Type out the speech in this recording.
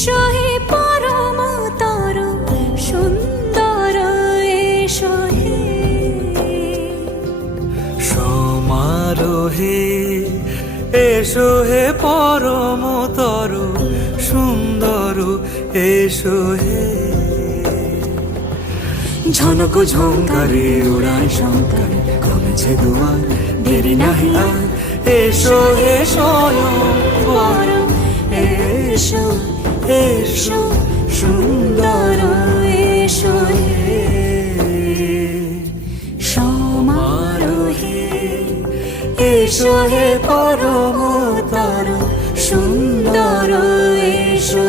এসো হে পরমতর সুন্দর এসো হে সমারোহে এসো হে পরমতর সুন্দর এসো হে ঝনক ঝঙ্কারে উড়ায় শঙ্কারে কমেছে দুয়ার দেরি নাহি আর এসো হে স্বয়ং বর এসো এসো সুন্দর এসো হে সমারোহে এসো হে পরমতর সুন্দর এসো